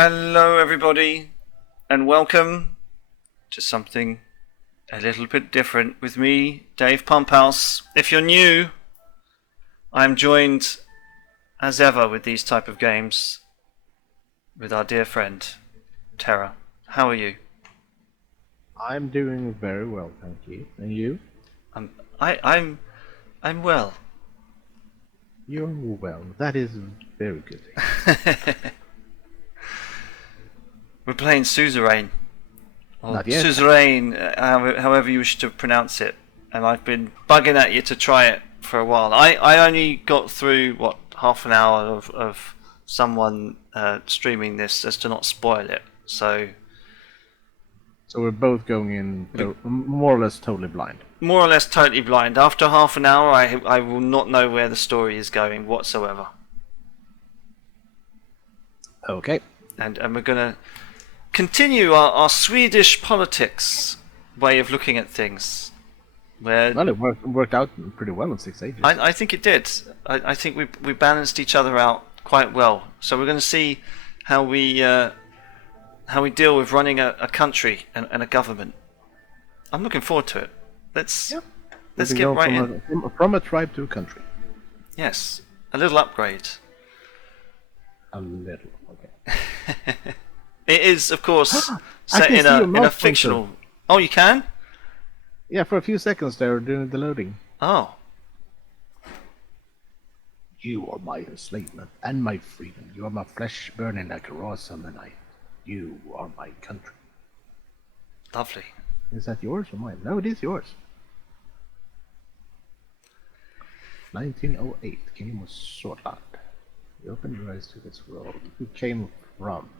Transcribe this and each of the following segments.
Hello everybody and welcome to something a little bit different with me, Dave Pumphouse. If you're new, I'm joined as ever with these type of games with our dear friend Terra. How are you? I'm doing very well, thank you. And you? I'm well. You're well. That is very good. We're playing Suzerain. Or Not yet. Suzerain, however you wish to pronounce it. And I've been bugging at you to try it for a while. I only got through, half an hour of someone streaming this as to not spoil it. So we're both going in more or less totally blind. More or less totally blind. After half an hour, I will not know where the story is going whatsoever. Okay. And we're going to continue our Swedish politics way of looking at things. Well, it worked out pretty well in 6 ages. I think it did. I think we balanced each other out quite well. So we're going to see how we deal with running a country and a government. I'm looking forward to it. Let's get right in. From a tribe to a country. Yes, a little upgrade. A little, okay. It is, of course, set in a fictional. Oh, you can? Yeah, for a few seconds there during the loading. Oh. You are my enslavement and my freedom. You are my flesh burning like a raw summer night. You are my country. Lovely. Is that yours or mine? No, it is yours. 1908, game was Swordland. You open your eyes to this world. Who came from?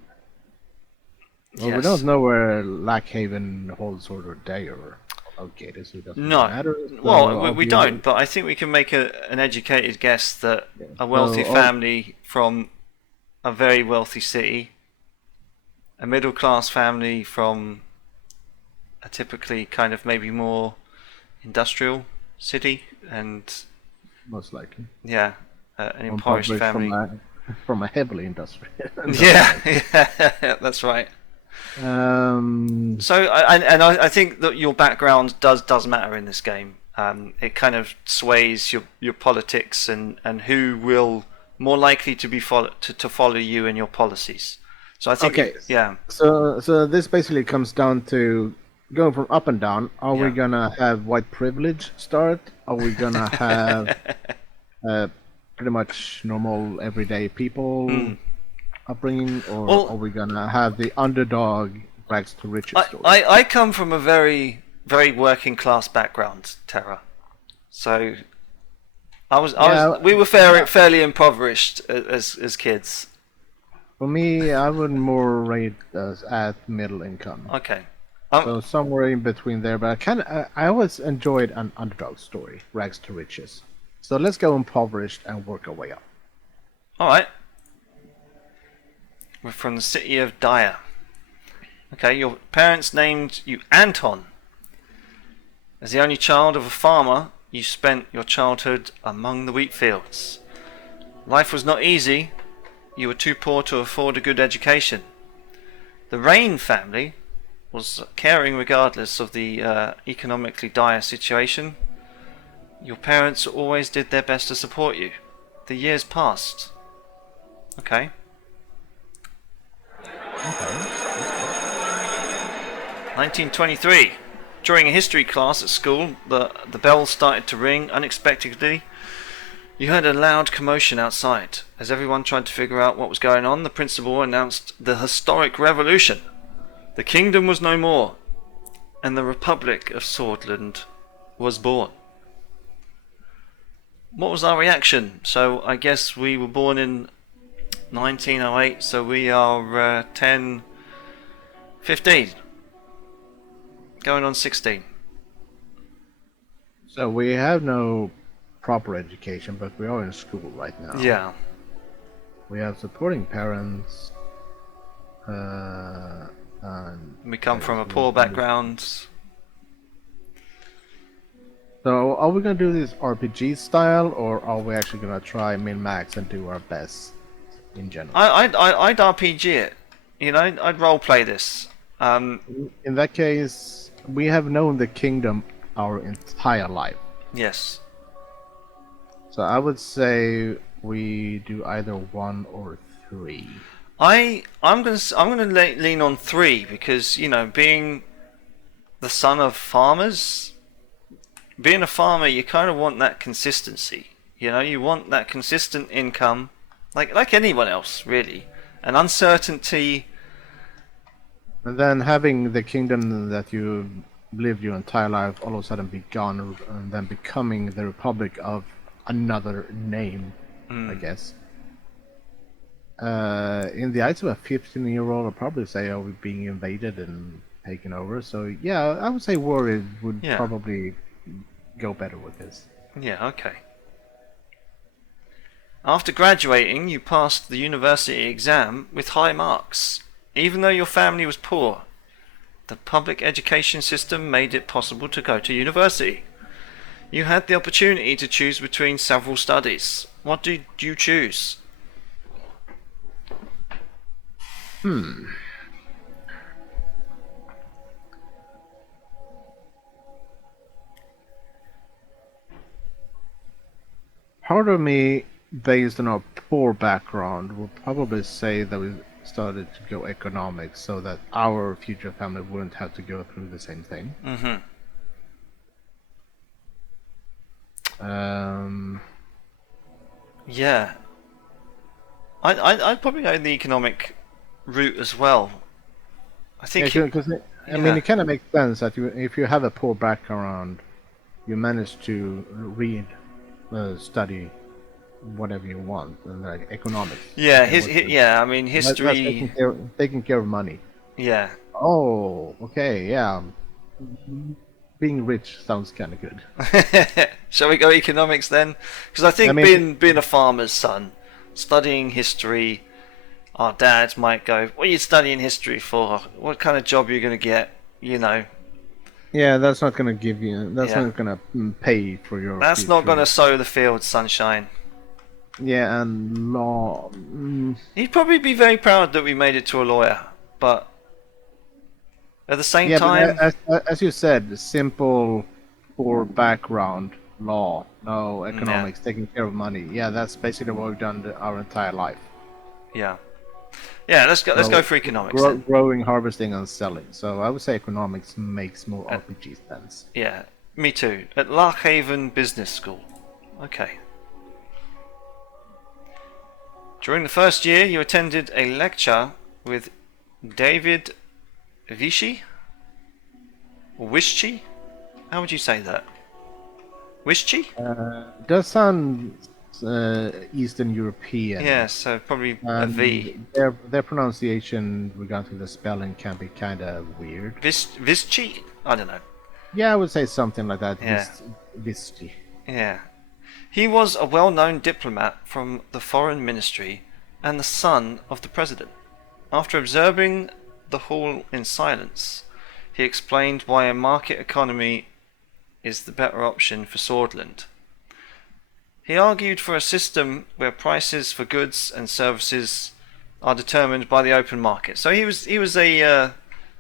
Well, we don't know where Lackhaven holds Order Day or Gators, so it doesn't matter. Well, we don't, but I think we can make an educated guess that a wealthy family from a very wealthy city, a middle class family from a typically kind of maybe more industrial city, and most likely, an impoverished family from a heavily industrial. yeah, that's right. So I think that your background does matter in this game. It kind of sways your politics and who will more likely to be to follow you and your policies. So I think So this basically comes down to going from up and down. Are we gonna have white privilege start? Are we gonna have pretty much normal everyday people upbringing, or are we gonna have the underdog rags to riches story? I come from a very very working class background, Terra. So we were fairly impoverished as kids. For me, I would more rate us at middle income. Okay. So somewhere in between there, but I always enjoyed an underdog story, rags to riches. So let's go impoverished and work our way up. All right. We're from the city of Dyer. Okay, your parents named you Anton. As the only child of a farmer, you spent your childhood among the wheat fields. Life was not easy. You were too poor to afford a good education. The Rain family was caring regardless of the economically dire situation. Your parents always did their best to support you. The years passed. Okay. 1923. During a history class at school, the bell started to ring unexpectedly. You heard a loud commotion outside. As everyone tried to figure out what was going on, the principal announced the historic revolution. The kingdom was no more, and the Republic of Swordland was born. What was our reaction? So I guess we were born in 1908, so we are 10, 15, going on 16. So we have no proper education, but we are in school right now. Yeah. We have supporting parents. And we come from a poor background. So are we going to do this RPG style, or are we actually going to try min-max and do our best in general? I'd RPG it. You know, I'd role play this. In that case, we have known the kingdom our entire life. Yes. So I would say we do either 1 or 3. I'm gonna lean on 3 because being the son of farmers, being a farmer, you kind of want that consistency. You want that consistent income, like anyone else, really. And uncertainty. And then having the kingdom that you lived your entire life all of a sudden be gone, and then becoming the republic of another name, I guess. In the eyes of a 15-year-old, I'd probably say, we're being invaded and taken over. So yeah, I would say war would probably go better with this. Yeah, okay. After graduating, you passed the university exam with high marks. Even though your family was poor, the public education system made it possible to go to university. You had the opportunity to choose between several studies. What did you choose? Part of me, based on our poor background, will probably say that we started to go economics so that our future family wouldn't have to go through the same thing. Yeah. I'd probably go the economic route as well. I think. Because I mean, it kind of makes sense that if you have a poor background, you manage to read, study whatever you want, and like economics. Yeah, I mean, history. That's taking care of money. Yeah. Oh, okay, yeah. Being rich sounds kind of good. Shall we go economics then? Because I think being a farmer's son, studying history, our dads might go, "What are you studying history for? What kind of job are you going to get?" Yeah, that's not going to give you. That's not going to pay for your. That's future. not going to sow the fields, sunshine. Yeah, and law. He'd probably be very proud that we made it to a lawyer, but at the same time, as you said, simple, poor background, law, no economics, taking care of money. Yeah, that's basically what we've done our entire life. Yeah. Yeah, let's go for economics. Growing, harvesting, and selling. So I would say economics makes more RPG sense. Yeah, me too. At Larkhaven Business School. Okay. During the first year, you attended a lecture with David Vichy? Or Wischi? How would you say that? Wischi? Does sound Eastern European. Yeah, so probably a V. Their pronunciation regarding the spelling can be kind of weird. Vischi? I don't know. Yeah, I would say something like that. Yeah. Vischi. Yeah. He was a well-known diplomat from the foreign ministry and the son of the president. After observing the hall in silence, he explained why a market economy is the better option for Swordland. He argued for a system where prices for goods and services are determined by the open market. So he was an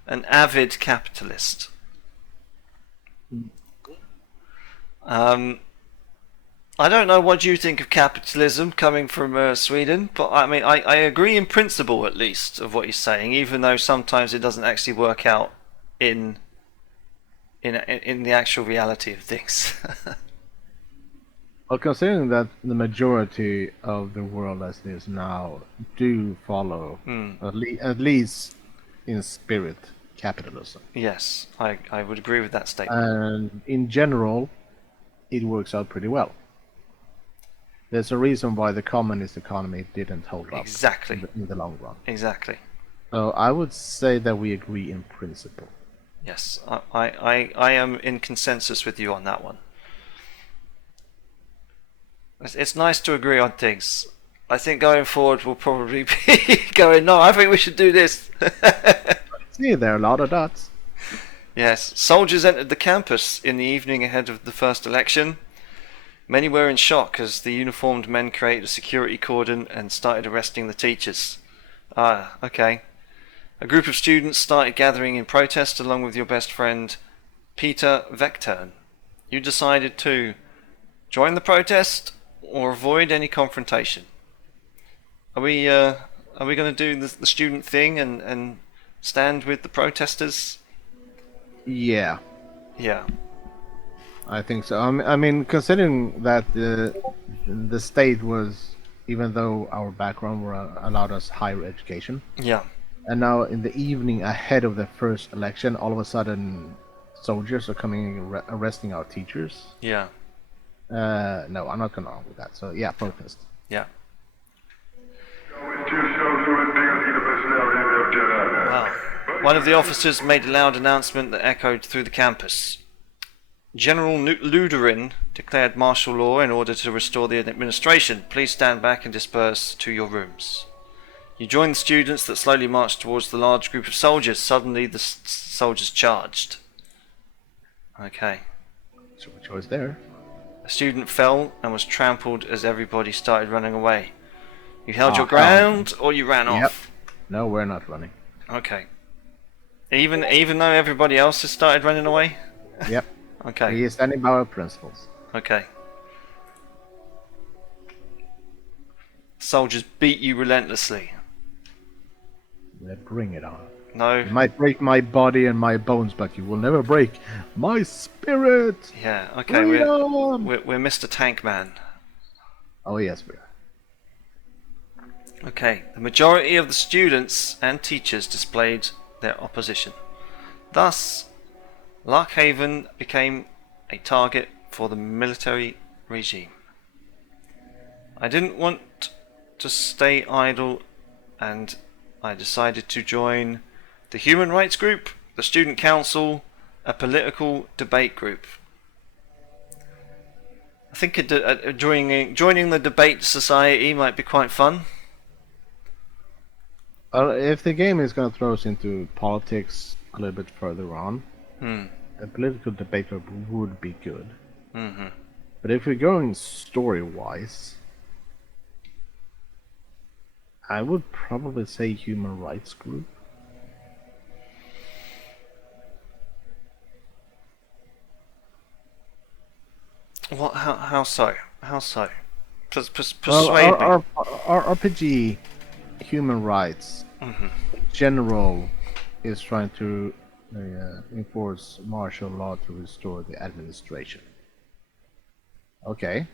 avid capitalist. I don't know what you think of capitalism coming from Sweden, but I mean I agree in principle at least of what he's saying, even though sometimes it doesn't actually work out in the actual reality of things. Well, considering that the majority of the world as it is now do follow, at least in spirit, capitalism. Yes, I would agree with that statement. And in general, it works out pretty well. There's a reason why the communist economy didn't hold up Exactly. in the long run. Exactly. So I would say that we agree in principle. Yes, I am in consensus with you on that one. It's nice to agree on things. I think going forward we'll probably be going, no, I think we should do this. See, there are a lot of dots. Yes, soldiers entered the campus in the evening ahead of the first election. Many were in shock as the uniformed men created a security cordon and started arresting the teachers. Ah, okay. A group of students started gathering in protest along with your best friend, Peter Vectern. You decided to join the protest or avoid any confrontation. Are we going to do the student thing and stand with the protesters? Yeah, Yeah. I think so. I mean, considering that the state was, even though our background allowed us higher education, Yeah. and now in the evening ahead of the first election, all of a sudden soldiers are coming and arresting our teachers. Yeah. No, I'm not going on with that. So yeah, protest. Yeah. Wow. One of the officers made a loud announcement that echoed through the campus. General Luderin declared martial law in order to restore the administration. Please stand back and disperse to your rooms. You joined the students that slowly marched towards the large group of soldiers. Suddenly the soldiers charged. Okay. So which was there? A student fell and was trampled as everybody started running away. You held your ground or you ran off? No, we're not running. Okay. Even though everybody else has started running away? Yep. Okay. We are standing by our principles. Okay. Soldiers beat you relentlessly. Bring it on. No. You might break my body and my bones, but you will never break my spirit. Yeah. Okay. We're Mr. Tank Man. Oh yes, we are. Okay. The majority of the students and teachers displayed their opposition. Thus, Larkhaven became a target for the military regime. I didn't want to stay idle, and I decided to join the Human Rights Group, the Student Council, a political debate group. I think joining the debate society might be quite fun. If the game is going to throw us into politics a little bit further on, a political debate group would be good. Mm-hmm. But if we're going story-wise, I would probably say Human Rights Group. What? How so? How so? Persuade me. Our RPG Human Rights General is trying to enforce martial law to restore the administration. Okay,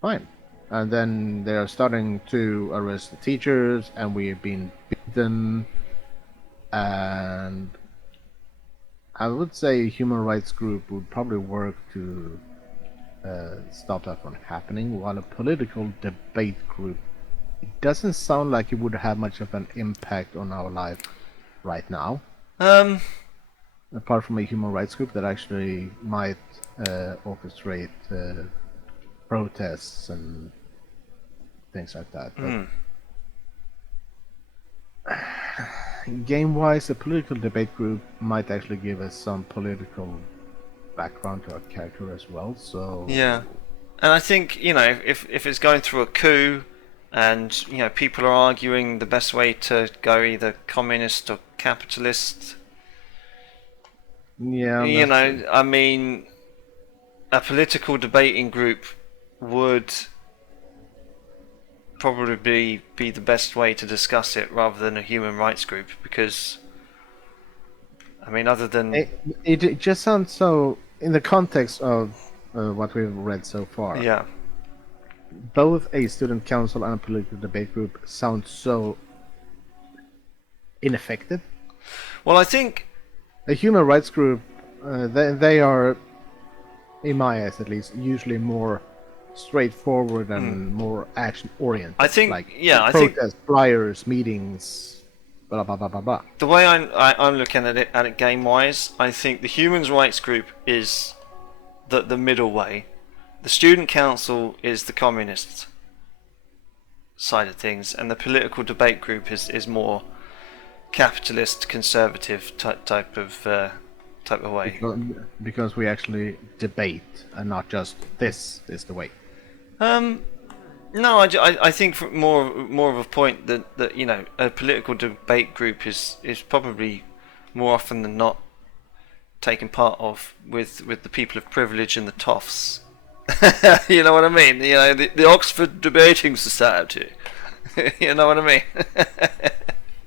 fine. And then they're starting to arrest the teachers, and we've been beaten. And I would say Human Rights Group would probably work to stop that from happening, while a political debate group, it doesn't sound like it would have much of an impact on our life right now. Apart from a human rights group that actually might orchestrate protests and things like that. But game-wise, a political debate group might actually give us some political background to our character as well. So yeah, and I think if it's going through a coup, and people are arguing the best way to go, either communist or capitalist. Yeah, I mean, a political debating group would probably be the best way to discuss it, rather than a human rights group, because I mean, other than it just sounds so, in the context of what we've read so far. Yeah. Both a student council and a political debate group sound so ineffective. Well, I think a human rights group, they are, in my eyes at least, usually more straightforward and more action oriented. I think, like protest, flyers, meetings, blah blah blah blah blah. The way I'm looking at it game wise, I think the human rights group is the middle way. The student council is the communist side of things, and the political debate group is more capitalist, conservative type of way. Because we actually debate and not just this is the way. No, I think more of a point that you know a political debate group is probably more often than not taken part of with the people of privilege and the toffs. You know what I mean? You know the Oxford Debating Society. You know what I mean?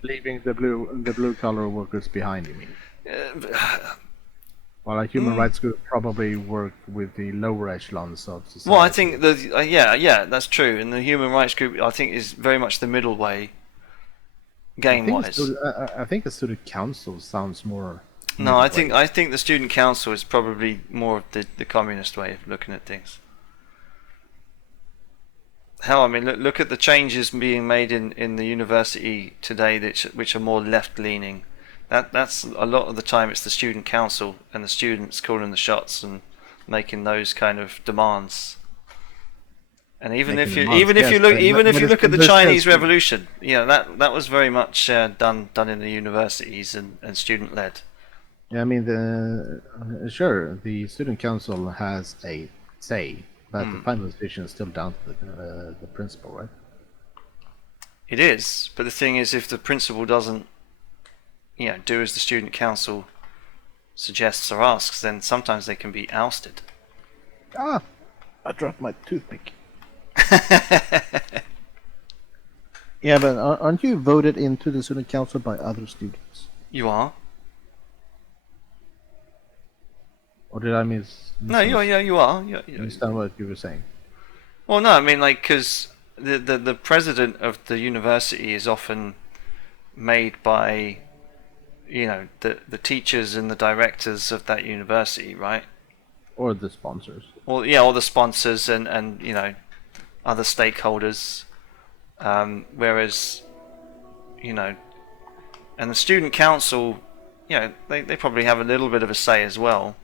Leaving the blue collar workers behind, you mean? Well, a human rights group probably work with the lower echelons of society. Well, I think yeah, that's true. And the human rights group, I think, is very much the middle way, game-wise. I think the student council sounds more. No, I think the student council is probably more of the communist way of looking at things. Hell, I mean, look at the changes being made in the university today, which are more left-leaning. That's a lot of the time it's the student council and the students calling the shots and making those kind of demands. And even if you look at the Chinese Revolution, you know that was very much done in the universities and student led. Yeah, I mean the student council has a say, but the final decision is still down to the principal, right? It is, but the thing is, if the principal doesn't, you know, do as the student council suggests or asks, then sometimes they can be ousted. Ah, I dropped my toothpick. Yeah, but aren't you voted into the student council by other students? You are. Or did I miss? No, you are. You understand what you were saying? Well, no, I mean, like, because the president of the university is often made by, you know, the teachers and the directors of that university, right? Or the sponsors. Or or the sponsors and you know, other stakeholders. Whereas, you know, and the student council, you know, they probably have a little bit of a say as well.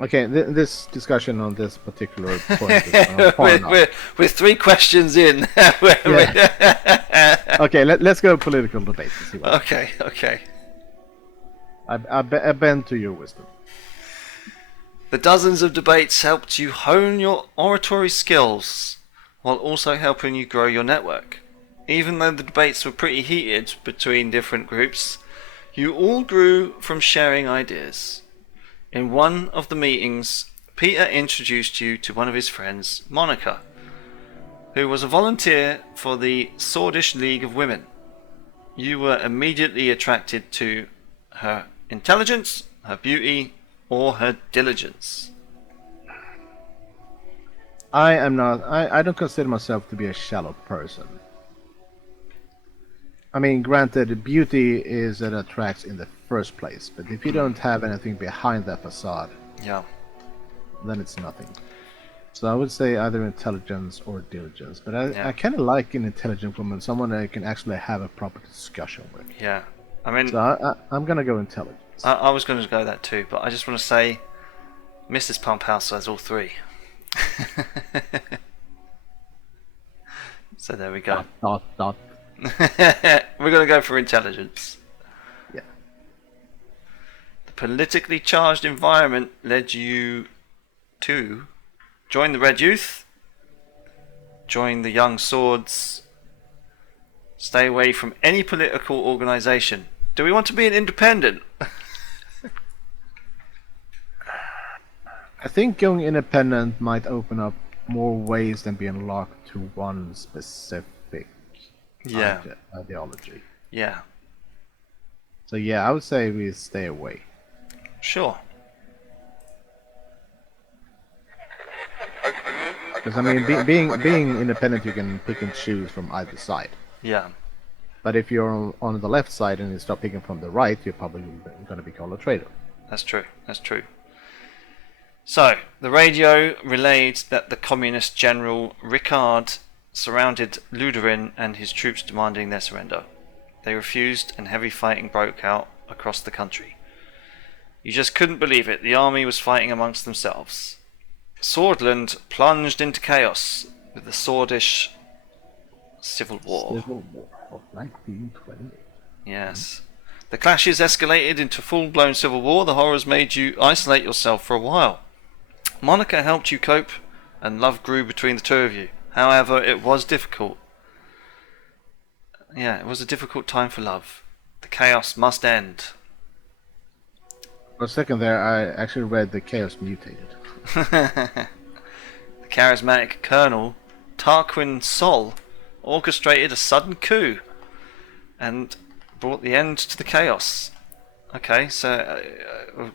Okay, this discussion on this particular point is we're 3 questions in. Okay, let's go political debate and see what. Okay. I bend to your wisdom. The dozens of debates helped you hone your oratory skills, while also helping you grow your network. Even though the debates were pretty heated between different groups, you all grew from sharing ideas. In one of the meetings, Peter introduced you to one of his friends, Monica, who was a volunteer for the Swedish League of Women. You were immediately attracted to her intelligence, her beauty, or her diligence. I am not. I don't consider myself to be a shallow person. I mean, granted, beauty is that attracts in the first place, but if you don't have anything behind that facade, then it's nothing. So I would say either intelligence or diligence. But I kind of like an intelligent woman, someone I can actually have a proper discussion with. Yeah, I mean, so I'm gonna go intelligence. I was going to go that too, but I just want to say, Mrs. Pumphouse has all 3. So there we go. Dot. We're going to go for intelligence. Yeah. The politically charged environment led you to join the Red Youth, join the Young Swords, stay away from any political organisation. Do we want to be an independent? I think going independent might open up more ways than being locked to one specific ideology. Yeah. So yeah, I would say we stay away. Sure. Because I mean, being independent, you can pick and choose from either side. Yeah. But if you're on the left side and you start picking from the right, you're probably going to be called a traitor. That's true. So, the radio relayed that the communist general Ricard surrounded Luderin and his troops demanding their surrender. They refused and heavy fighting broke out across the country. You just couldn't believe it, the army was fighting amongst themselves. Swordland plunged into chaos with the Swedish Civil War. Civil War of 1920. Yes. The clashes escalated into full-blown civil war. The horrors made you isolate yourself for a while. Monica helped you cope, and love grew between the two of you. However, it was difficult. Yeah, it was a difficult time for love. The chaos must end. For a second there, I actually read the chaos mutated. The charismatic Colonel Tarquin Sol orchestrated a sudden coup and brought the end to the chaos. Okay, so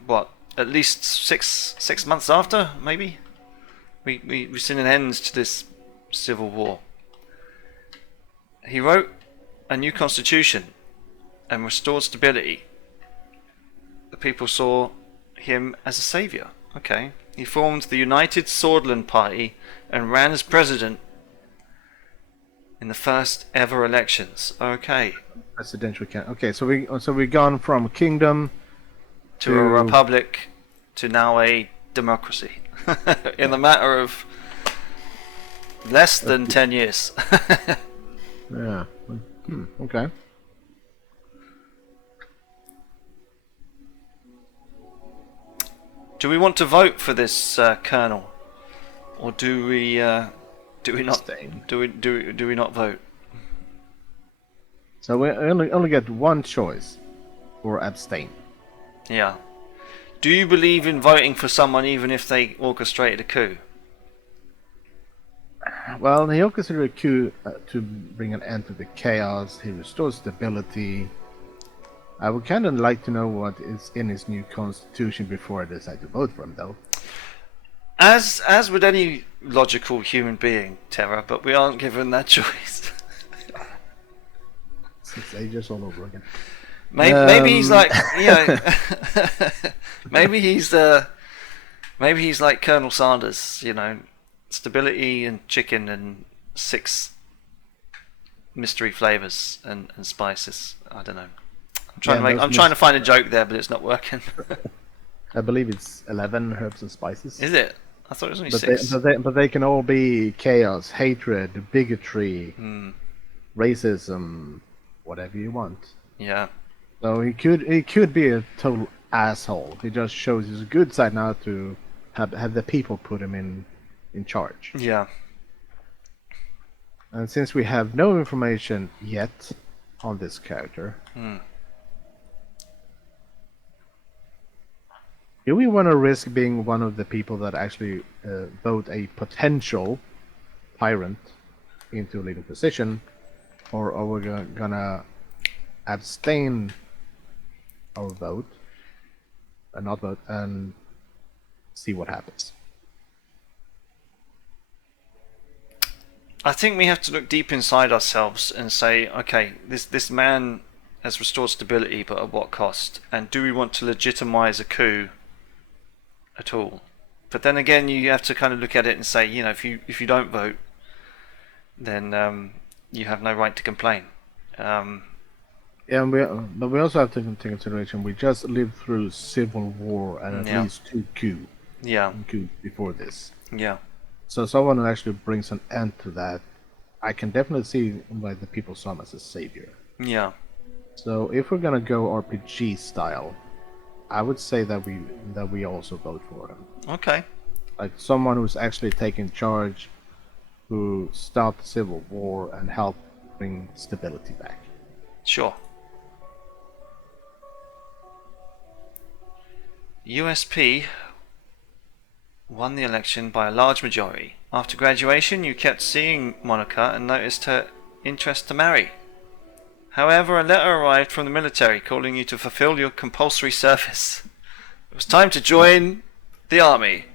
what? At least six months after, maybe we've seen an end to this civil war. He wrote a new constitution and restored stability. The people saw him as a saviour. Okay. He formed the United Swordland Party and ran as president in the first ever elections. Okay. Presidential okay, so we've gone from kingdom to a republic to now a democracy in the matter of less than 10 years. Yeah. Okay. Do we want to vote for this colonel, or do we not? Do we not vote? So we only get one choice, or abstain. Yeah. Do you believe in voting for someone even if they orchestrated a coup? Well, he orchestrated a coup to bring an end to the chaos. He restores stability. I would kind of like to know what is in his new constitution before I decide to vote for him, though. As would any logical human being, Terra, but we aren't given that choice. 6 ages all over again. Maybe he's like, you know, maybe he's like Colonel Sanders, you know, stability and chicken and 6 mystery flavors and spices. I don't know. I'm trying to find a joke there, but it's not working. I believe it's 11 herbs and spices. Is it? I thought it was only 6. But they can all be chaos, hatred, bigotry, racism, whatever you want. Yeah. So he could be a total asshole. He just shows his good side now to have the people put him in charge. Yeah. And since we have no information yet on this character, do we want to risk being one of the people that actually vote a potential tyrant into a leading position, or are we gonna abstain our vote and not vote and see what happens? I think we have to look deep inside ourselves and say, okay, this man has restored stability, but at what cost? And do we want to legitimize a coup at all? But then again, you have to kind of look at it and say, you know, if you don't vote, then you have no right to complain. Yeah, but we also have to take into consideration we just lived through civil war and at least 2 coups. Yeah. Coups before this. Yeah. So someone who actually brings an end to that, I can definitely see why the people saw him as a savior. Yeah. So if we're gonna go RPG style, I would say that we also vote for him. Okay. Like someone who's actually taking charge, who stopped the civil war and helped bring stability back. Sure. USP won the election by a large majority. After graduation, you kept seeing Monica and noticed her interest to marry. However, a letter arrived from the military calling you to fulfill your compulsory service. It was time to join the army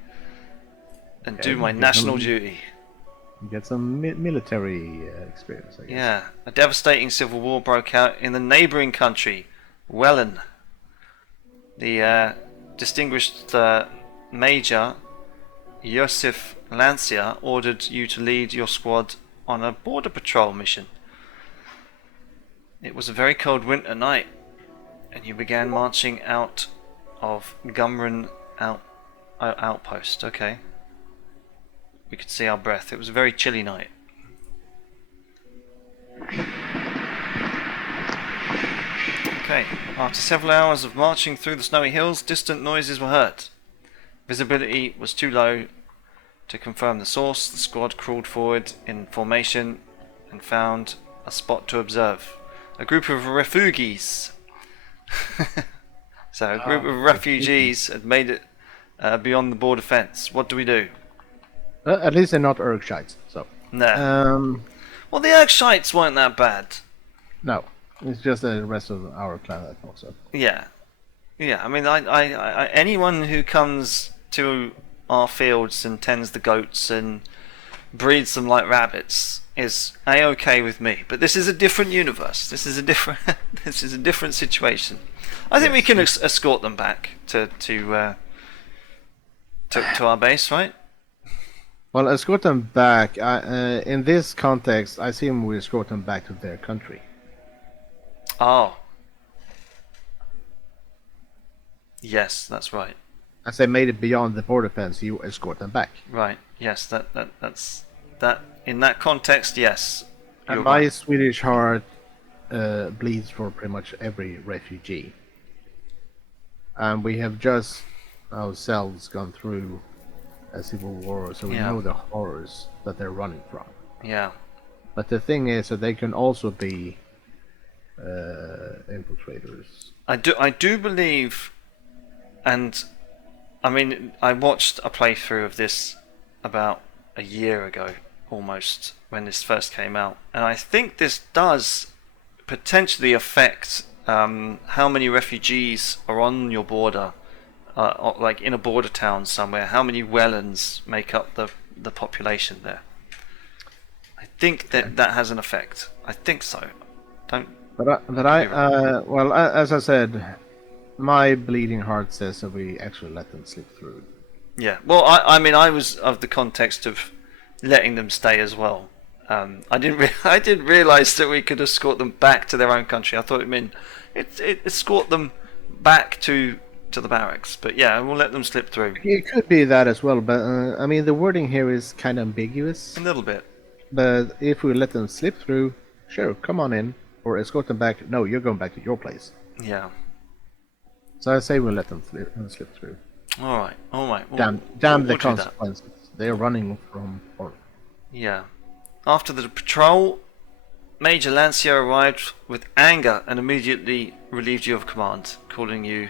and do my national duty. Get some military experience, I guess. Yeah, a devastating civil war broke out in the neighbouring country, Welland. The distinguished Major Josef Lancia ordered you to lead your squad on a border patrol mission. It was a very cold winter night, and you began marching out of Gumran outpost. Okay. We could see our breath. It was a very chilly night. Okay. After several hours of marching through the snowy hills, distant noises were heard. Visibility was too low to confirm the source. The squad crawled forward in formation and found a spot to observe. A group of refugees. So a group of refugees had made it beyond the border fence. What do we do? At least they're not Urkshites, so. No. Well, the Urkshites weren't that bad. No, it's just the rest of our clan that also. Yeah. I mean, I anyone who comes to our fields and tends the goats and breeds them like rabbits is a-okay with me. But this is a different universe. This is a different situation. I think we can escort them back to our base, right? Well, escort them back. In this context, I assume we escort them back to their country. Oh. Yes, that's right. As they made it beyond the border fence, you escort them back. Right. Yes, that's that. In that context, yes. And my Swedish heart bleeds for pretty much every refugee. And we have just ourselves gone through a civil war, so we know the horrors that they're running from. Yeah. But the thing is that they can also be infiltrators. I do believe, and I mean, I watched a playthrough of this about a year ago, almost, when this first came out, and I think this does potentially affect how many refugees are on your border, like in a border town somewhere. How many Wellens make up the population there? I think that has an effect. I think so. Well, as I said, my bleeding heart says that we actually let them slip through. Yeah. Well, I mean, I was of the context of letting them stay as well. I didn't realize that we could escort them back to their own country. I thought it meant escort them back to the barracks. But yeah, we'll let them slip through. It could be that as well, but I mean, the wording here is kind of ambiguous. A little bit. But if we let them slip through, sure, come on in. Or escort them back. No, you're going back to your place. Yeah. So I say we'll let them slip through. All right. Damn the consequences. They're running from horror. Yeah. After the patrol, Major Lancia arrived with anger and immediately relieved you of command, calling you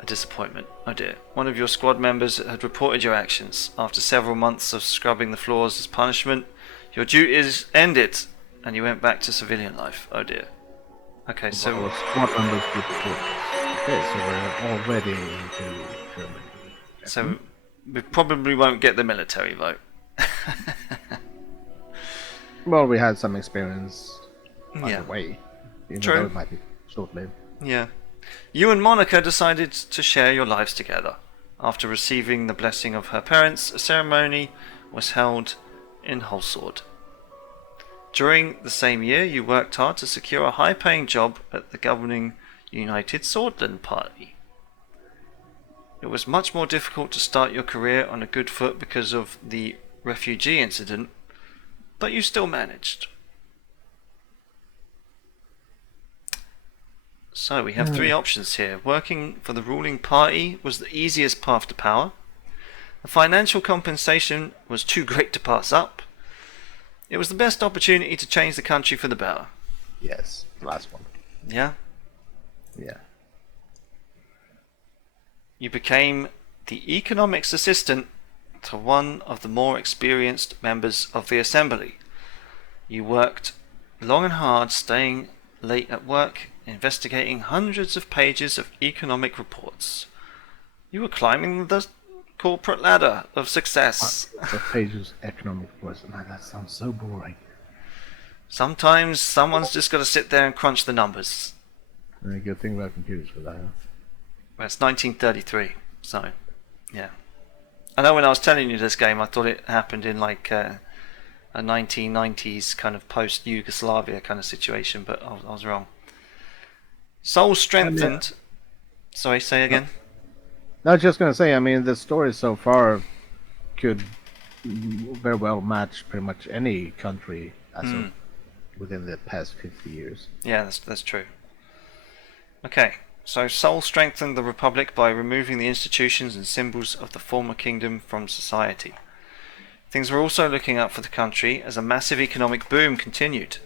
a disappointment. Oh dear. One of your squad members had reported your actions. After several months of scrubbing the floors as punishment, your duties ended, and you went back to civilian life. Oh dear. Okay, so... Our squad members report. Okay, so we're already into Germany. So we probably won't get the military vote. Well, we had some experience either Yeah. way. Even True. though it might be short-lived. Yeah. You and Monica decided to share your lives together. After receiving the blessing of her parents, a ceremony was held in Holsword. During the same year, you worked hard to secure a high-paying job at the governing United Swordland Party. It was much more difficult to start your career on a good foot because of the refugee incident, but you still managed. So we have three options here. Working for the ruling party was the easiest path to power. The financial compensation was too great to pass up. It was the best opportunity to change the country for the better. Yes, the last one. Yeah? Yeah. You became the economics assistant to one of the more experienced members of the assembly. You worked long and hard, staying late at work, investigating hundreds of pages of economic reports. You were climbing the corporate ladder of success. The pages economic reports. Man, that sounds so boring. Sometimes someone's just got to sit there and crunch the numbers. And a good thing about computers for that. Huh? Well, it's 1933, so yeah. I know when I was telling you this game, I thought it happened in like a 1990s kind of post-Yugoslavia kind of situation, but I was wrong. Soul strengthened. Sorry, say again. No, I was just gonna say. I mean, the story so far could very well match pretty much any country as of within the past 50 years. Yeah, that's true. Okay, so Seoul strengthened the Republic by removing the institutions and symbols of the former kingdom from society. Things were also looking up for the country as a massive economic boom continued,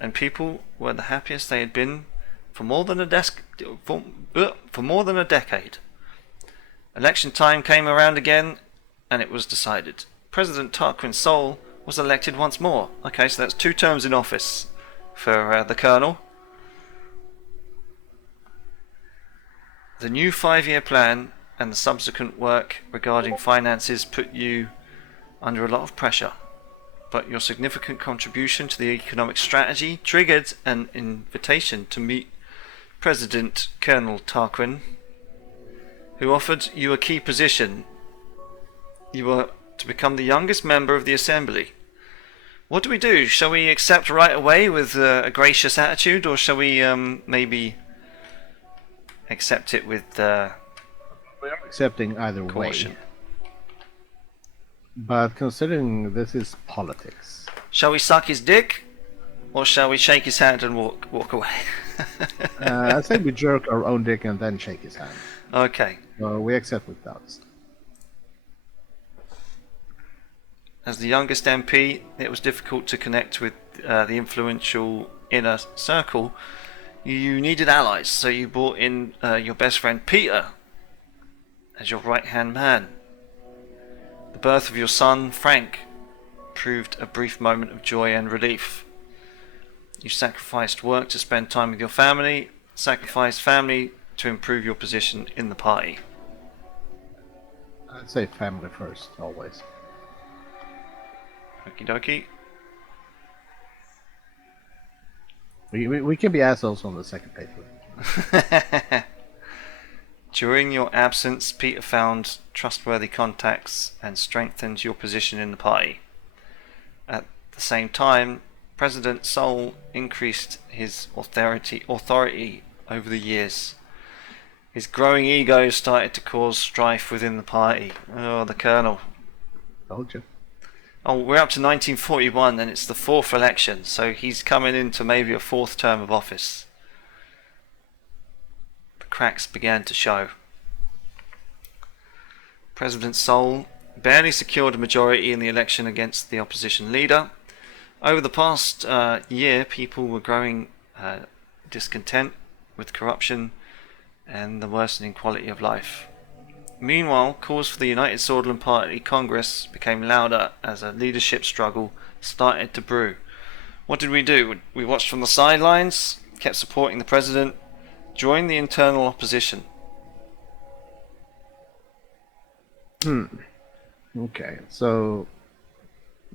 and people were the happiest they had been for more than a decade. Election time came around again, and it was decided. President Tarquin Seoul was elected once more. Okay, so that's 2 terms in office for the Colonel. The new 5-year plan and the subsequent work regarding finances put you under a lot of pressure, but your significant contribution to the economic strategy triggered an invitation to meet President Colonel Tarquin, who offered you a key position. You were to become the youngest member of the assembly. What do we do? Shall we accept right away with a gracious attitude, or shall we maybe accept it with We are accepting either caution? way. But considering this is politics, Shall we suck his dick, or shall we shake his hand and walk away? I say we jerk our own dick and then shake his hand. Okay. We accept with doubts. As the youngest MP, it was difficult to connect with the influential inner circle. You needed allies, so you brought in your best friend Peter as your right-hand man. The birth of your son, Frank, proved a brief moment of joy and relief. You sacrificed work to spend time with your family, sacrificed family to improve your position in the party. I'd say family first, always. Okie dokie. We can be assholes on the second page. During your absence, Peter found trustworthy contacts and strengthened your position in the party. At the same time, President Seoul increased his authority over the years. His growing ego started to cause strife within the party. Oh, the Colonel. Told you. Oh, we're up to 1941 and it's the 4th election, so he's coming into maybe a 4th term of office. The cracks began to show. President Seoul barely secured a majority in the election against the opposition leader. Over the past year, people were growing discontent with corruption and the worsening quality of life. Meanwhile, calls for the United Swordsman Party Congress became louder as a leadership struggle started to brew. What did we do? We watched from the sidelines, kept supporting the president, joined the internal opposition. Okay, so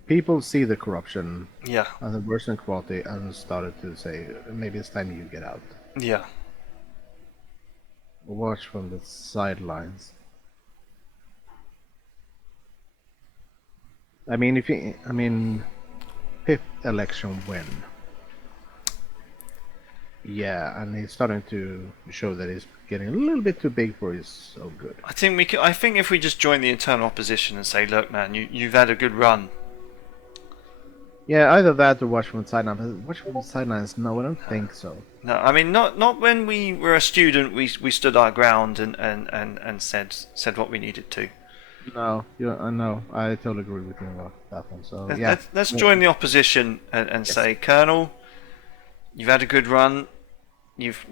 people see the corruption Yeah. and the worsening quality and started to say, maybe it's time you get out. Yeah. Watch from the sidelines. I mean, fifth election win. Yeah, and he's starting to show that he's getting a little bit too big for his own good. I think if we just join the internal opposition and say, look, man, you've had a good run. Yeah, either that or watch from the sidelines. But watch from the sidelines? No, I don't think so. No, I mean not when we were a student. We stood our ground and said what we needed to. No, no, I totally agree with you about that one. So yeah, Let's join the opposition and Yes. say, Colonel, you've had a good run. You've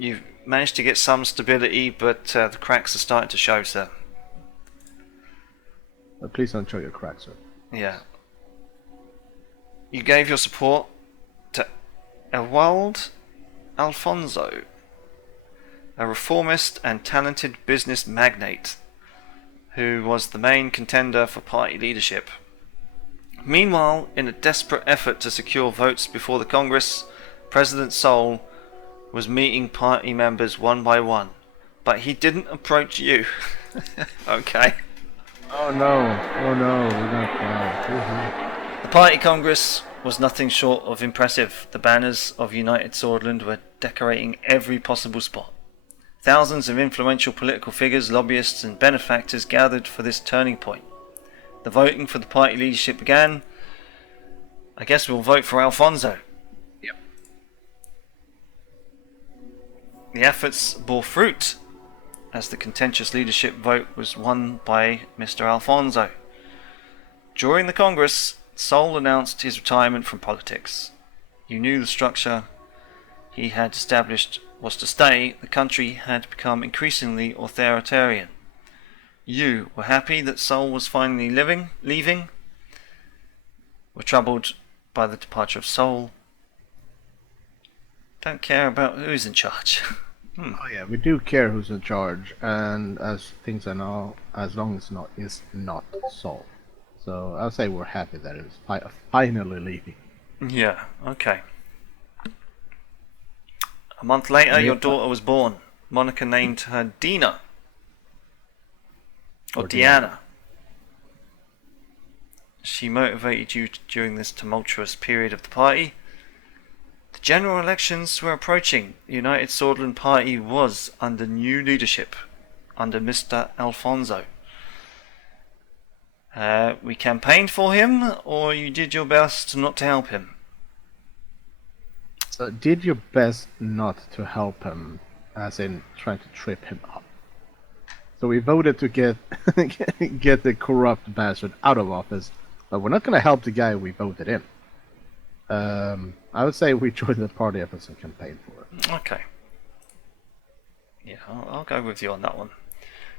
managed to get some stability, but the cracks are starting to show, sir. Please don't show your cracks, sir. Yeah. You gave your support to Ewald Alfonso, a reformist and talented business magnate who was the main contender for party leadership. Meanwhile, in a desperate effort to secure votes before the Congress, President Seoul was meeting party members one by one, but he didn't approach you. Okay. Oh no, we're not. The party congress was nothing short of impressive. The banners of United Swordland were decorating every possible spot. Thousands of influential political figures, lobbyists and benefactors gathered for this turning point. The voting for the party leadership began. I guess we'll vote for Alfonso. Yep. The efforts bore fruit, as the contentious leadership vote was won by Mr. Alfonso. During the Congress, Sol announced his retirement from politics. You knew the structure he had established was to stay. The country had become increasingly authoritarian. You were happy that Sol was finally leaving, were troubled by the departure of Sol. Don't care about who's in charge. Oh yeah, we do care who's in charge, and as things are now, as long as it's not Sol. So I'll say we're happy that it's finally leaving. Yeah, okay. A month later, your daughter was born. Monica named her Dina. Or Diana. She motivated you during this tumultuous period of the party. The general elections were approaching. The United Swordsland Party was under new leadership, under Mr. Alfonso. We campaigned for him, or you did your best not to help him? So did your best not to help him, as in trying to trip him up. So we voted to get get the corrupt bastard out of office, but we're not going to help the guy we voted in. I would say we joined the party efforts and campaigned for it. Okay. Yeah, I'll go with you on that one.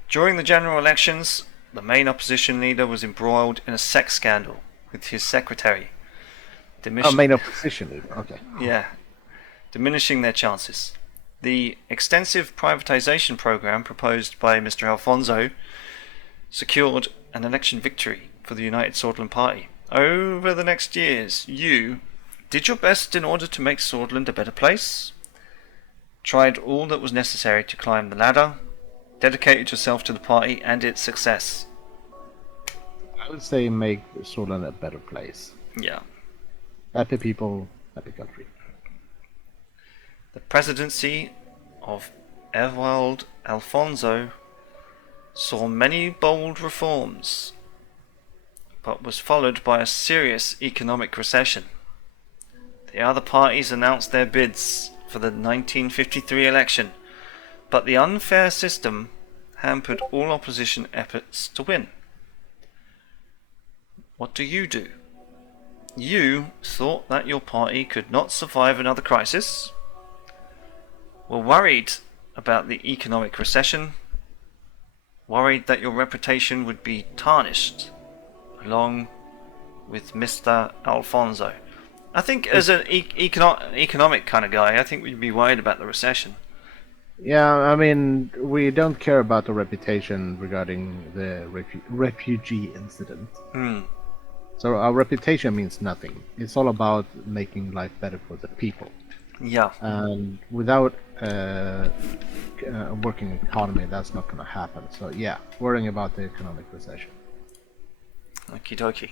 During the general elections, the main opposition leader was embroiled in a sex scandal with his secretary. Main opposition leader, okay. Yeah, diminishing their chances. The extensive privatization program proposed by Mr. Alfonso secured an election victory for the United Swordsland Party. Over the next years, you did your best in order to make Swordsland a better place, tried all that was necessary to climb the ladder, dedicated yourself to the party and its success. I would say make Swordsland a better place. Yeah. Happy people, happy country. The presidency of Ewald Alfonso saw many bold reforms, but was followed by a serious economic recession. The other parties announced their bids for the 1953 election, but the unfair system hampered all opposition efforts to win. What do? You thought that your party could not survive another crisis, were worried about the economic recession, worried that your reputation would be tarnished, along with Mr. Alfonso. I think as an economic kind of guy, I think we'd be worried about the recession. Yeah, I mean, we don't care about the reputation regarding the refugee incident. So our reputation means nothing. It's all about making life better for the people. Yeah. And without a working economy, that's not going to happen. So yeah, worrying about the economic recession. Okie dokie.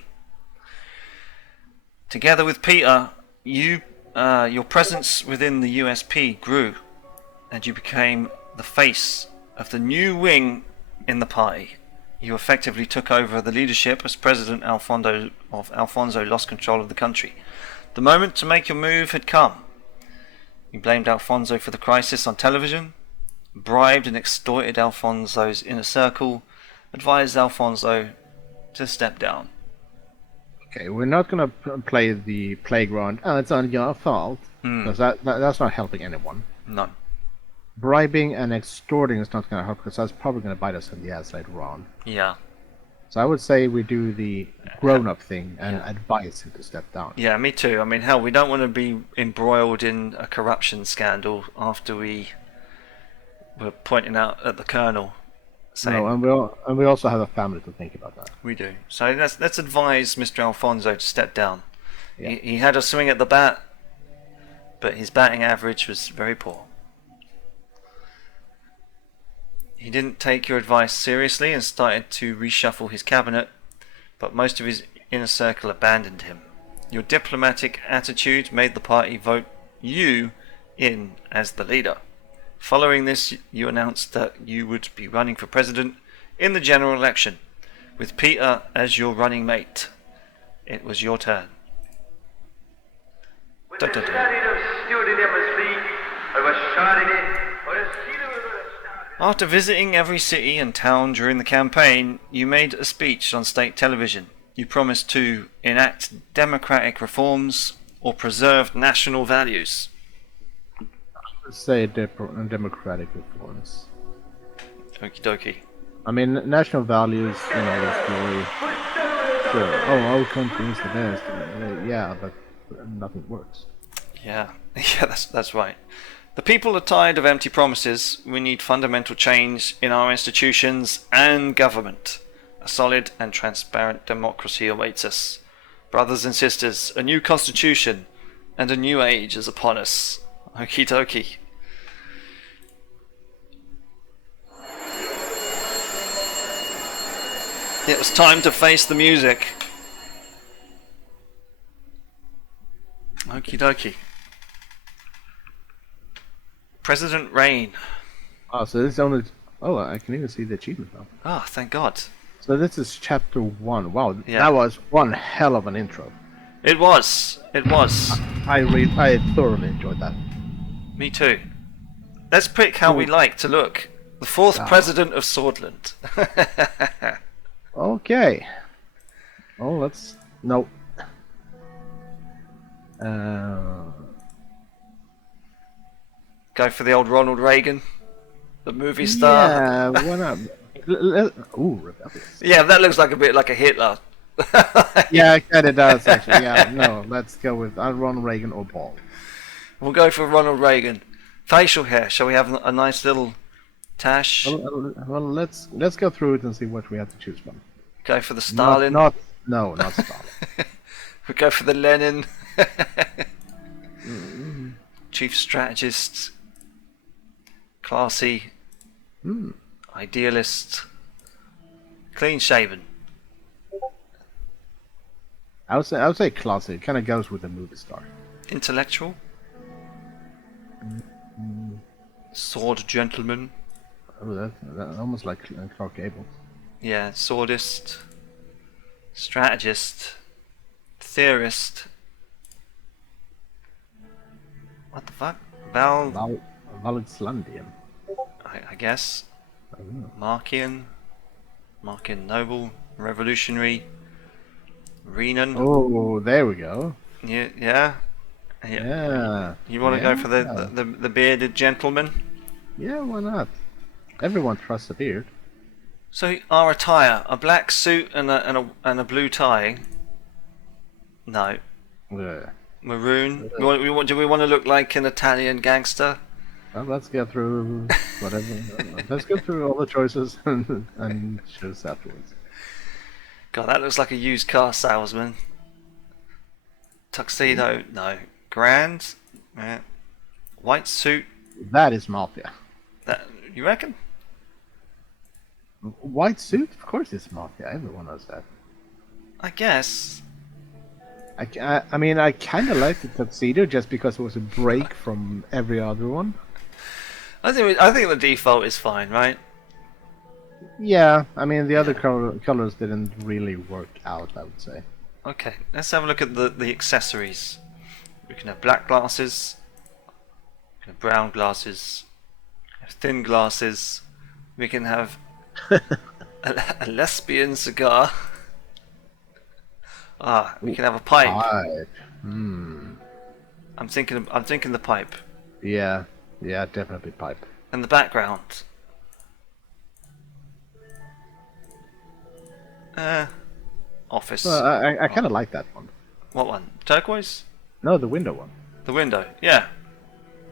Together with Peter, your presence within the USP grew, and you became the face of the new wing in the party. You effectively took over the leadership as President Alfonso lost control of the country. The moment to make your move had come. You blamed Alfonso for the crisis on television, bribed and extorted Alfonso's inner circle, advised Alfonso to step down. Okay, we're not going to play the playground, it's on your fault, because that's not helping anyone. No. Bribing and extorting is not going to help, because that's probably going to bite us in the ass later on. Yeah. So I would say we do the grown-up thing and advise him to step down. Yeah, me too. I mean, hell, we don't want to be embroiled in a corruption scandal after we were pointing out at the colonel. Saying, no, and we also have a family to think about that. We do. So let's advise Mr. Alfonso to step down. Yeah. He had a swing at the bat, but his batting average was very poor. He didn't take your advice seriously and started to reshuffle his cabinet, but most of his inner circle abandoned him. Your diplomatic attitude made the party vote you in as the leader. Following this, you announced that you would be running for president in the general election, with Peter as your running mate. It was your turn. With the standard of student embassy, I was shot in it After visiting every city and town during the campaign, you made a speech on state television. You promised to enact democratic reforms or preserve national values. Let's say democratic reforms. Okie dokie. I mean, national values, is very sure. Oh, our country is the best. Yeah, but nothing works. Yeah, that's right. The people are tired of empty promises. We need fundamental change in our institutions and government. A solid and transparent democracy awaits us. Brothers and sisters, a new constitution and a new age is upon us. Okie dokie. It was time to face the music. Okie dokie. President Rain. Oh, so this is only... Oh, I can even see the achievement now. Ah, thank God. So this is chapter 1. Wow, Yeah. That was one hell of an intro. It was. I thoroughly enjoyed that. Me too. Let's pick how we like to look. The fourth president of Swordland. Okay. Oh, let's... No. Go for the old Ronald Reagan, the movie star. Yeah, why not? Ooh, rebellious. Yeah, that looks like a bit like a Hitler. Yeah, it kind of does, actually. Yeah, no, let's go with Ronald Reagan or Paul. We'll go for Ronald Reagan. Facial hair. Shall we have a nice little tash? Well, let's go through it and see what we have to choose from. Go for the Stalin. Not Stalin. We go for the Lenin. Chief strategist. Classy. Idealist. Clean shaven. I would say classy. It kind of goes with the movie star. Intellectual. Sword gentleman. Oh, that's almost like Clark Gable. Yeah, swordist. Strategist. Theorist. What the fuck? Valitslandian. I guess. Markian. Markian noble. Revolutionary. Renan. Oh, there we go. Yeah. You want to go for the bearded gentleman? Yeah, why not? Everyone trusts a beard. So our attire: a black suit and a blue tie. No. Yeah. Maroon. Do we want to look like an Italian gangster? Well, let's get through whatever. Let's go through all the choices and choose afterwards. God, that looks like a used car salesman. Tuxedo, no. Grand, yeah. White suit. That is mafia. That you reckon? White suit, of course, it's mafia. Everyone knows that. I guess. I mean, I kind of like the tuxedo just because it was a break from every other one. I think the default is fine, right? Yeah, I mean the other colors didn't really work out, I would say. Okay, let's have a look at the accessories. We can have black glasses, we can have brown glasses, thin glasses. We can have a lesbian cigar. We can have a pipe. I'm thinking the pipe. Yeah, definitely pipe. And the background. Office. Well, I kind of like that one. What one? Turquoise? No, the window one. The window. Yeah,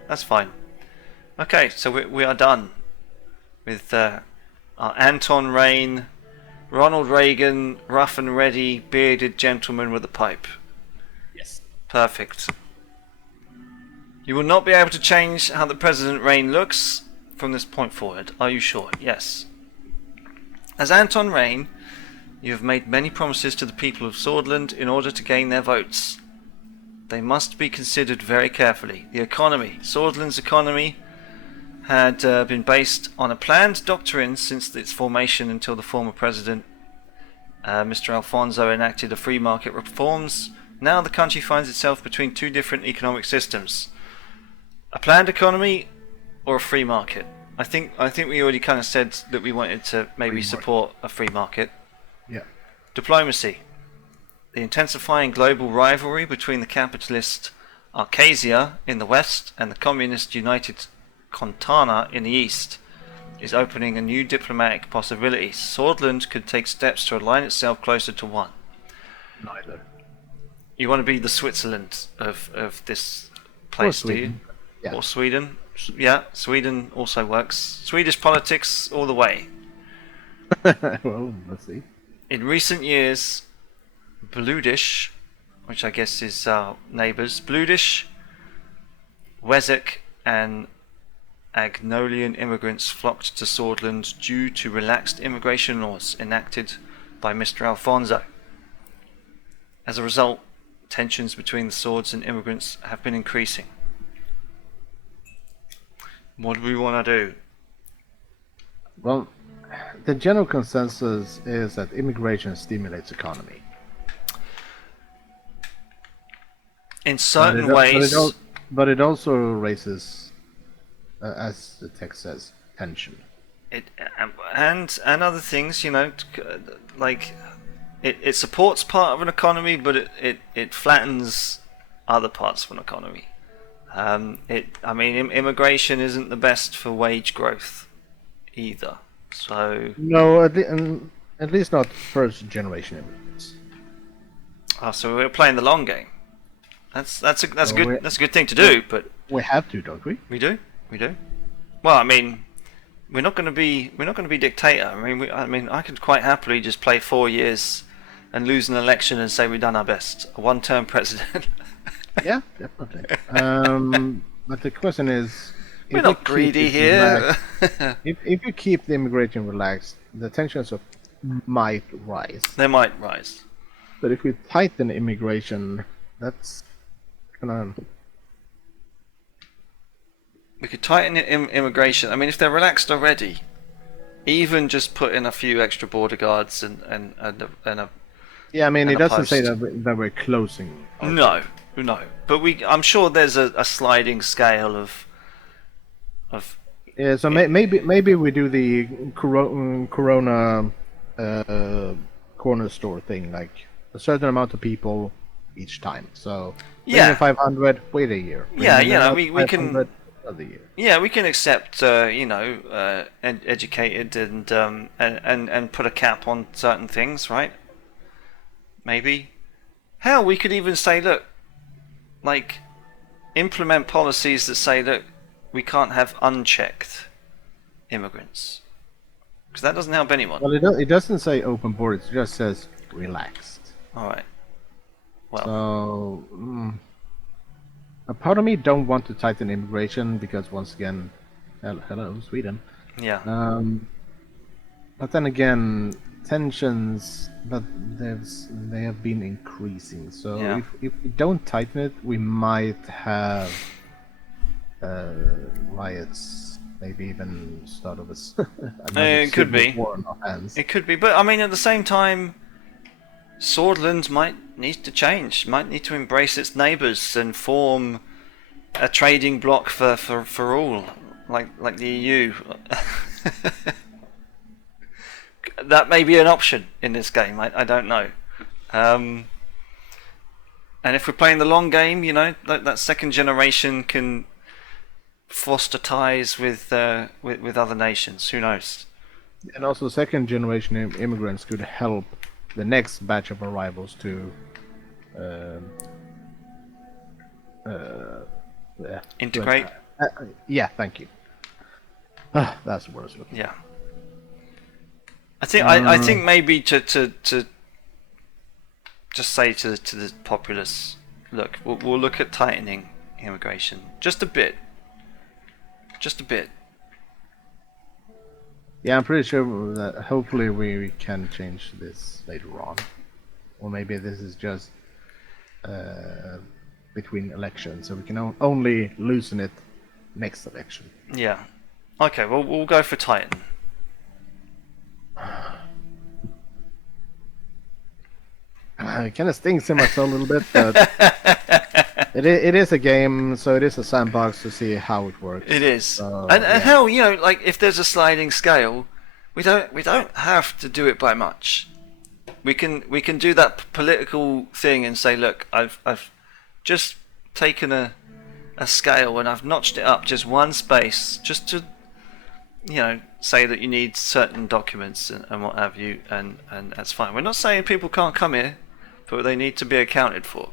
that's fine. Okay, so we are done with our Anton Rain, Ronald Reagan, rough and ready, bearded gentleman with a pipe. Yes. Perfect. You will not be able to change how the President Rain looks from this point forward. Are you sure? Yes. As Anton Rain, you have made many promises to the people of Swordland in order to gain their votes. They must be considered very carefully. The economy. Swordland's economy had been based on a planned doctrine since its formation until the former president, Mr. Alfonso, enacted a free market reforms. Now the country finds itself between two different economic systems. A planned economy or a free market? I think we already kind of said that we wanted to maybe support a free market. Yeah. Diplomacy. The intensifying global rivalry between the capitalist Arcasia in the west and the communist United Contana in the east is opening a new diplomatic possibility. Swordland could take steps to align itself closer to one. Neither. You want to be the Switzerland of this place, do you? Yeah. Or Sweden? Yeah, Sweden also works. Swedish politics all the way. Well, let's see. In recent years, Bludish, which I guess is our neighbours, Bludish, Wessex and Agnolian immigrants flocked to Swordland due to relaxed immigration laws enacted by Mr. Alfonso. As a result, tensions between the Swords and immigrants have been increasing. What do we want to do? Well, the general consensus is that immigration stimulates economy. In certain ways, but it also raises, as the text says, tension. And other things, you know, like it supports part of an economy, but it flattens other parts of an economy. Immigration isn't the best for wage growth either. So no, at least not first generation immigrants. So we're playing the long game. That's a good thing to do, but we have to, don't we? We do. Well, I mean, we're not going to be dictator. I mean, I could quite happily just play 4 years and lose an election and say we've done our best. A one-term president. Yeah, definitely. But the question is, we're not greedy here. if you keep the immigration relaxed, the tensions might rise. They might rise. But if we tighten immigration, that's gonna. We could tighten immigration. I mean, if they're relaxed already, even just put in a few extra border guards and a. Yeah, I mean, it doesn't say that we're closing. No. But I'm sure there's a sliding scale of. Yeah, so maybe we do the Corona corner store thing, like a certain amount of people each time. So 500, wait a year. We can. Yeah, we can accept educated and put a cap on certain things, right? Maybe. Hell, we could even say, look, like, implement policies that say, look, we can't have unchecked immigrants. Because that doesn't help anyone. Well, it doesn't say open borders, it just says relaxed. Alright. Well. So, a part of me don't want to tighten immigration because, once again, hello, Sweden. Yeah. But then again, tensions, but they have been increasing. So if we don't tighten it, we might have riots, maybe even start of it could be. War on our hands. It could be, but I mean, at the same time, Swordland might need to change, might need to embrace its neighbours and form a trading bloc for all, like the EU. That may be an option in this game. I don't know. And if we're playing the long game, you know, that second generation can foster ties with other nations. Who knows? And also, second generation immigrants could help the next batch of arrivals to integrate. Yeah, thank you. That's the worst. Yeah. I think maybe to just say to the populace, look, we'll look at tightening immigration just a bit. Yeah, I'm pretty sure that hopefully we can change this later on, or maybe this is just between elections, so we can only loosen it next election. Yeah. Okay. Well, we'll go for tighten. It kind of stings in my soul a little bit, but It is a game, so it is a sandbox to see how it works. It is, So, and yeah. hell, you know, like if there's a sliding scale, we don't have to do it by much. We can do that political thing and say, look, I've just taken a scale and I've notched it up just one space, just to, you know, say that you need certain documents and what have you, and that's fine. We're not saying people can't come here, but they need to be accounted for.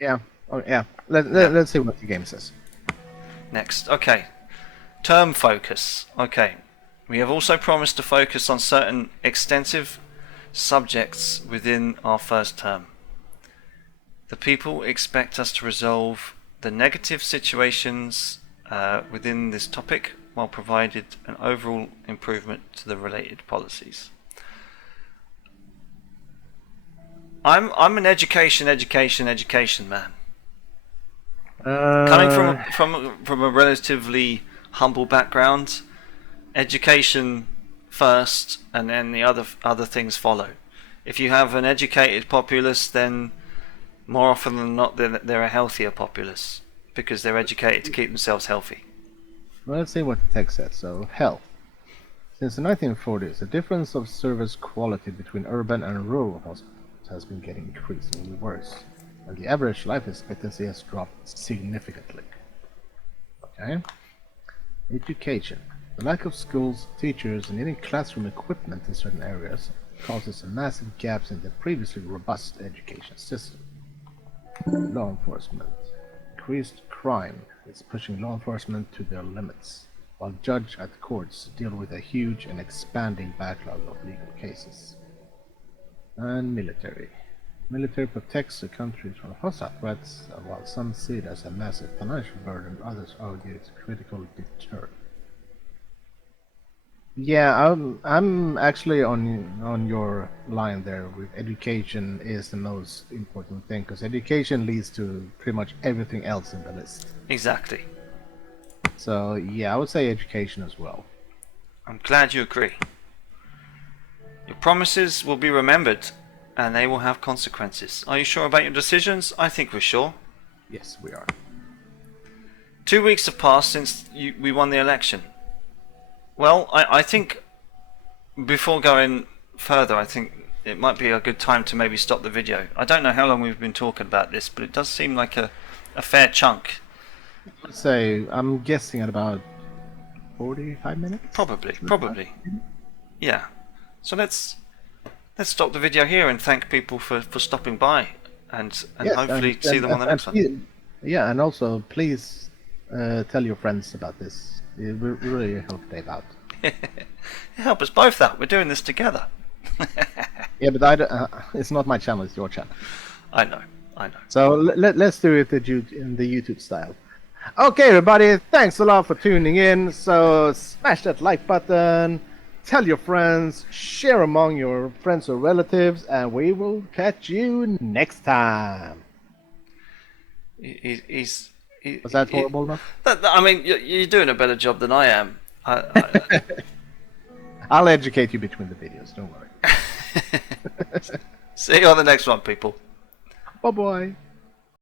Yeah. Oh, yeah. Let's see what the game says. Next, okay. Term focus. Okay. We have also promised to focus on certain extensive subjects within our first term. The people expect us to resolve the negative situations within this topic while provided an overall improvement to the related policies. I'm an education man. Coming from a relatively humble background, education first, and then the other things follow. If you have an educated populace, then more often than not they're a healthier populace because they're educated to keep themselves healthy. Well, let's see what the text says. So, health. Since the 1940s, the difference of service quality between urban and rural hospitals has been getting increasingly worse, and the average life expectancy has dropped significantly. Okay. Education. The lack of schools, teachers, and even classroom equipment in certain areas causes massive gaps in the previously robust education system. Law enforcement. Increased crime is pushing law enforcement to their limits, while judges at courts deal with a huge and expanding backlog of legal cases. And military. Military protects the country from hostile threats, while some see it as a massive financial burden, others argue it's a critical deterrent. Yeah, I'm actually on your line there. With education is the most important thing, because education leads to pretty much everything else in the list. Exactly. So yeah, I would say education as well. I'm glad you agree. Your promises will be remembered, and they will have consequences. Are you sure about your decisions? I think we're sure. Yes, we are. 2 weeks have passed since we won the election. Well, I think before going further, I think it might be a good time to maybe stop the video. I don't know how long we've been talking about this, but it does seem like a fair chunk. Let's say I'm guessing at about 45 minutes. Probably. Yeah. So let's stop the video here and thank people for stopping by, and yes, hopefully see them on the next one. Yeah, and also please tell your friends about this. It will really help Dave out. Help us both out. We're doing this together. Yeah, but it's not my channel, it's your channel. I know. So let's do it in the YouTube style. Okay, everybody, thanks a lot for tuning in. So smash that like button, tell your friends, share among your friends or relatives, and we will catch you next time. Was that horrible enough? I mean, you're doing a better job than I am. I'll educate you between the videos, don't worry. See you on the next one, people. Bye-bye.